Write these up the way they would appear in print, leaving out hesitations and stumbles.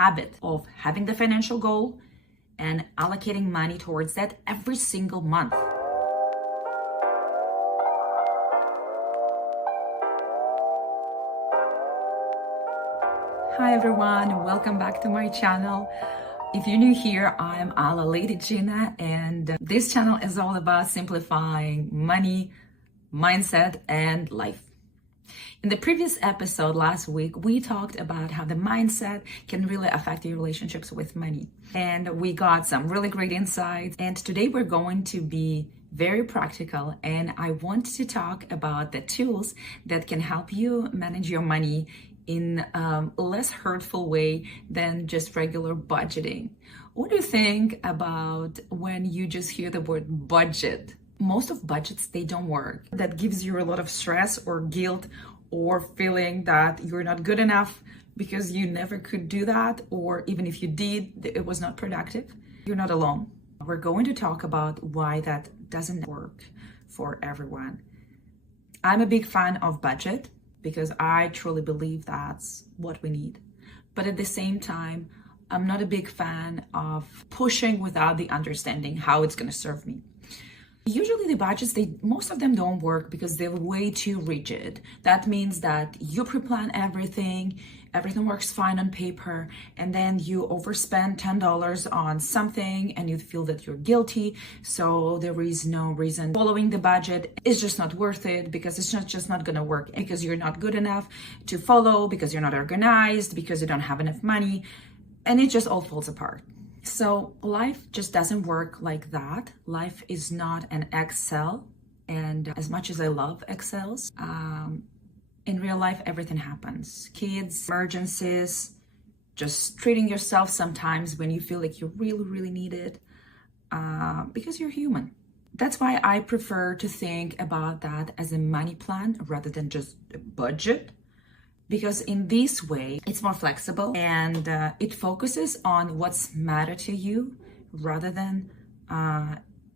habit of having the financial goal and allocating money towards that every single month. Hi everyone, welcome back to my channel. If you're new here, I'm allocate Gina, and this channel is all about simplifying money, mindset, and life. In the previous episode last week, we talked about how the mindset can really affect your relationships with money. And we got some really great insights. And today we're going to be very practical. And I want to talk about the tools that can help you manage your money in a less hurtful way than just regular budgeting. What do you think about when you just hear the word budget? Most of budgets, they don't work. That gives you a lot of stress or guilt or feeling that you're not good enough because you never could do that, or even if you did, it was not productive. You're not alone. We're going to talk about why that doesn't work for everyone. I'm a big fan of budget because I truly believe that's what we need. But at the same time, I'm not a big fan of pushing without the understanding how it's going to serve me. Usually the budgets, most of them don't work because they're way too rigid. That means that you pre-plan everything works fine on paper, and then you overspend $10 on something and you feel that you're guilty. So there is no reason following the budget is just not worth it because it's just not gonna work because you're not good enough to follow, because you're not organized, because you don't have enough money, and it just all falls apart. So life just doesn't work like that. Life is not an Excel. And as much as I love Excels, in real life, everything happens. Kids, emergencies, just treating yourself sometimes when you feel like you really, really need it, because you're human. That's why I prefer to think about that as a money plan rather than just a budget. Because in this way, it's more flexible and it focuses on what's matter to you rather than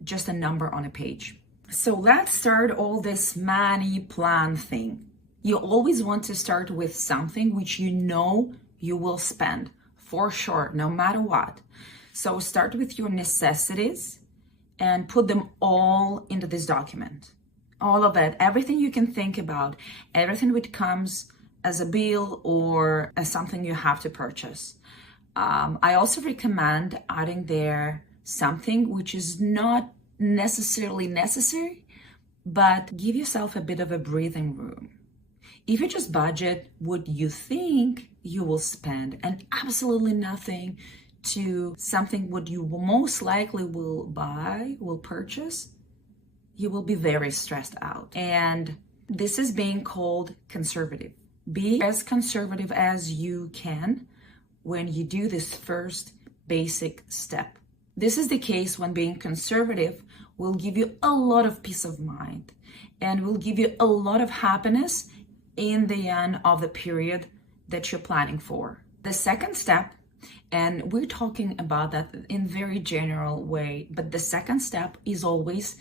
just a number on a page. So let's start all this money plan thing. You always want to start with something which you know you will spend for sure, no matter what. So start with your necessities and put them all into this document. All of it, everything you can think about, everything which comes as a bill or as something you have to purchase. I also recommend adding there something which is not necessarily necessary, but give yourself a bit of a breathing room. If you just budget what you think you will spend and absolutely nothing to something what you most likely will buy, will purchase, you will be very stressed out. And this is being called conservative. Be as conservative as you can when you do this first basic step. This is the case when being conservative will give you a lot of peace of mind and will give you a lot of happiness in the end of the period that you're planning for. The second step, and we're talking about that in very general way, but the second step is always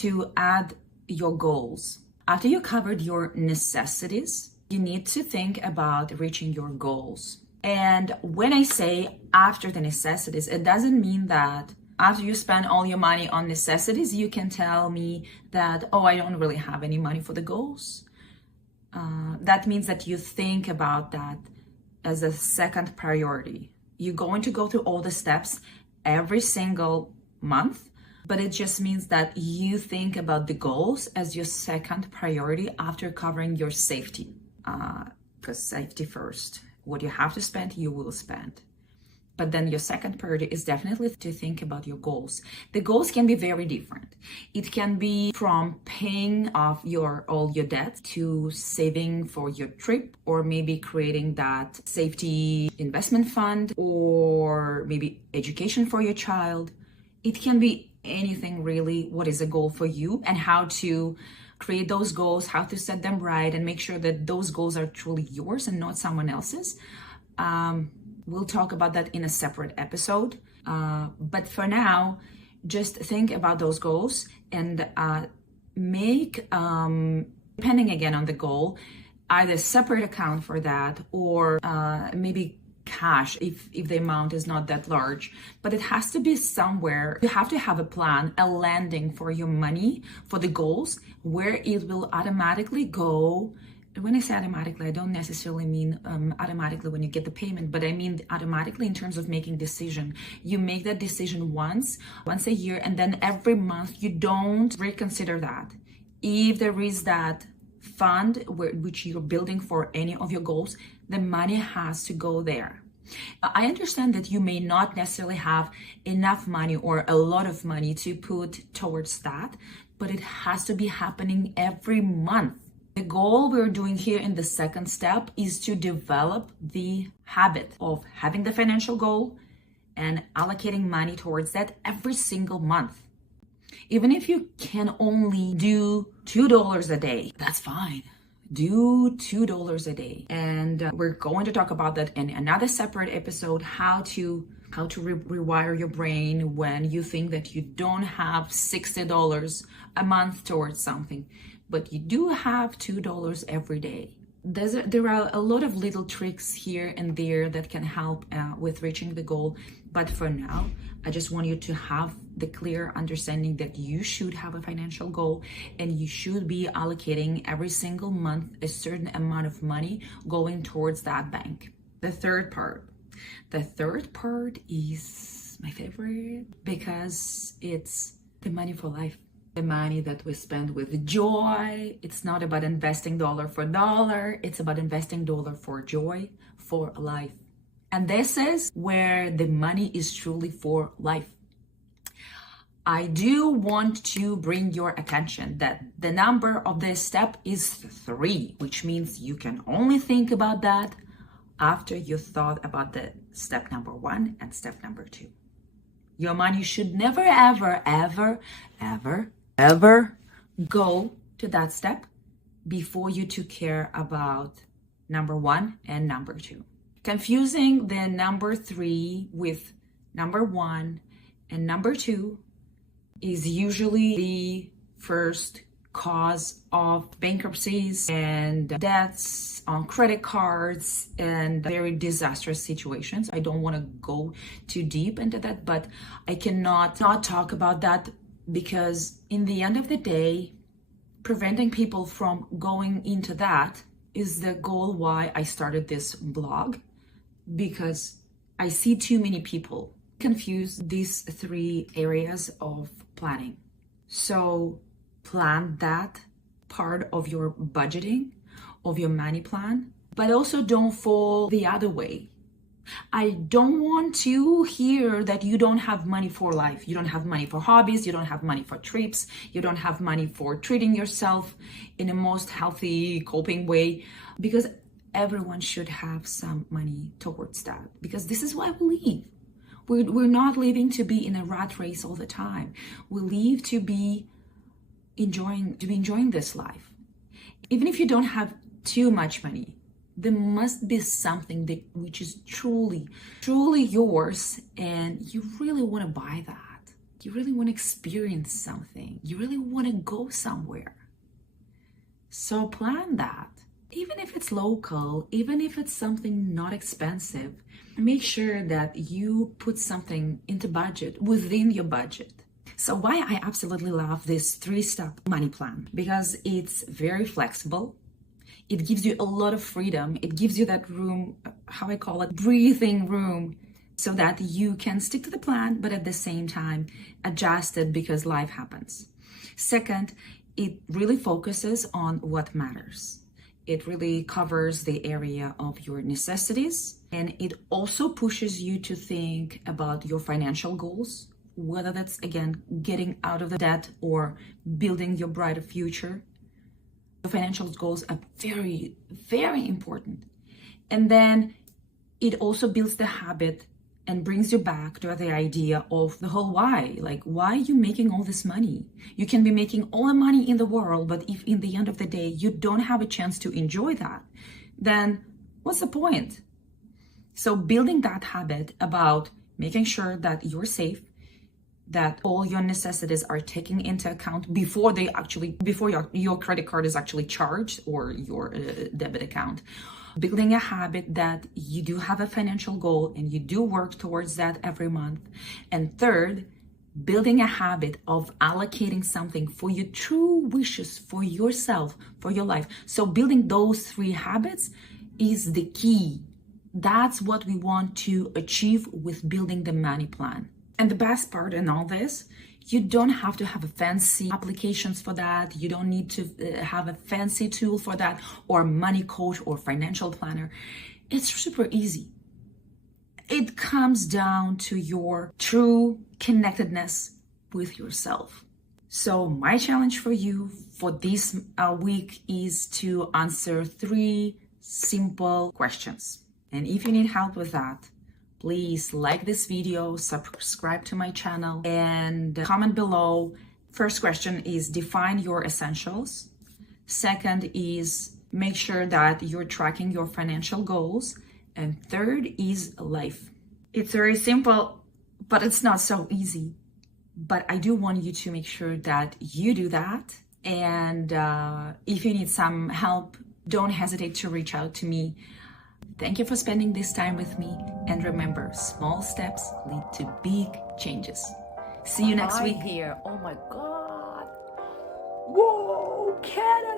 to add your goals. After you covered your necessities, you need to think about reaching your goals. And when I say after the necessities, it doesn't mean that after you spend all your money on necessities, you can tell me that, oh, I don't really have any money for the goals. That means that you think about that as a second priority. You're going to go through all the steps every single month, but it just means that you think about the goals as your second priority after covering your safety. Because safety first. What you have to spend, you will spend. But then your second priority is definitely to think about your goals. The goals can be very different. It can be from paying off all your debt to saving for your trip, or maybe creating that safety investment fund, or maybe education for your child. It can be anything really. What is a goal for you and how to create those goals, how to set them right, and make sure that those goals are truly yours and not someone else's. We'll talk about that in a separate episode. But for now, just think about those goals and make, depending again on the goal, either separate account for that, or maybe cash if the amount is not that large, but it has to be somewhere. You have to have a plan, a landing for your money, for the goals, where it will automatically go. When I say automatically, I don't necessarily mean automatically when you get the payment, but I mean automatically in terms of making decision. You make that decision once a year, and then every month you don't reconsider that. If there is that fund which you're building for any of your goals, the money has to go there. I understand that you may not necessarily have enough money or a lot of money to put towards that, but it has to be happening every month. The goal we're doing here in the second step is to develop the habit of having the financial goal and allocating money towards that every single month. Even if you can only do $2 a day, that's fine. Do $2 a day. And we're going to talk about that in another separate episode, how to rewire your brain when you think that you don't have $60 a month towards something, but you do have $2 every day. There are a lot of little tricks here and there that can help with reaching the goal. But for now, I just want you to have the clear understanding that you should have a financial goal and you should be allocating every single month a certain amount of money going towards that bank. The third part is my favorite because it's the money for life. The money that we spend with joy. It's not about investing dollar for dollar. It's about investing dollar for joy, for life. And this is where the money is truly for life. I do want to bring your attention that the number of this step is 3, which means you can only think about that after you thought about the step number 1 and step number 2. Your money should never, ever, ever, ever, ever go to that step before you took care about number 1 and number 2. Confusing the number 3 with number 1 and number 2 is usually the first cause of bankruptcies and debts on credit cards and very disastrous situations. I don't want to go too deep into that, but I cannot not talk about that because in the end of the day, preventing people from going into that is the goal why I started this blog, because I see too many people confuse these 3 areas of planning. So plan that part of your budgeting, of your money plan, but also don't fall the other way. I don't want to hear that you don't have money for life. You don't have money for hobbies. You don't have money for trips. You don't have money for treating yourself in a most healthy coping way, because everyone should have some money towards that, because this is why we live. We're not living to be in a rat race all the time. We live to be enjoying this life. Even if you don't have too much money, there must be something which is truly yours, and you really want to buy that. You really want to experience something. You really want to go somewhere. So plan that. Even if it's local, even if it's something not expensive, make sure that you put something into budget, within your budget. So why I absolutely love this 3-step money plan, because it's very flexible. It gives you a lot of freedom. It gives you that room, how I call it, breathing room, so that you can stick to the plan, but at the same time, adjust it because life happens. Second, it really focuses on what matters. It really covers the area of your necessities, and it also pushes you to think about your financial goals, whether that's, again, getting out of the debt or building your brighter future. The financial goals are very, very important. And then it also builds the habit and brings you back to the idea of the whole why. Like, why are you making all this money? You can be making all the money in the world, but if in the end of the day you don't have a chance to enjoy that, then what's the point? So building that habit about making sure that you're safe, that all your necessities are taken into account before your credit card is actually charged, or your debit account, building a habit that you do have a financial goal and you do work towards that every month. And third, building a habit of allocating something for your true wishes, for yourself, for your life. So building those three habits is the key. That's what we want to achieve with building the money plan. And the best part in all this, you don't have to have a fancy applications for that. You don't need to have a fancy tool for that, or money coach or financial planner. It's super easy. It comes down to your true connectedness with yourself. So my challenge for you for this week is to answer 3 simple questions. And if you need help with that, please like this video, subscribe to my channel, and comment below. First question is define your essentials. Second is make sure that you're tracking your financial goals. And third is life. It's very simple, but it's not so easy. But I do want you to make sure that you do that. And if you need some help, don't hesitate to reach out to me. Thank you for spending this time with me. And remember, small steps lead to big changes. See you next week. Here. Oh my God. Whoa, Canada.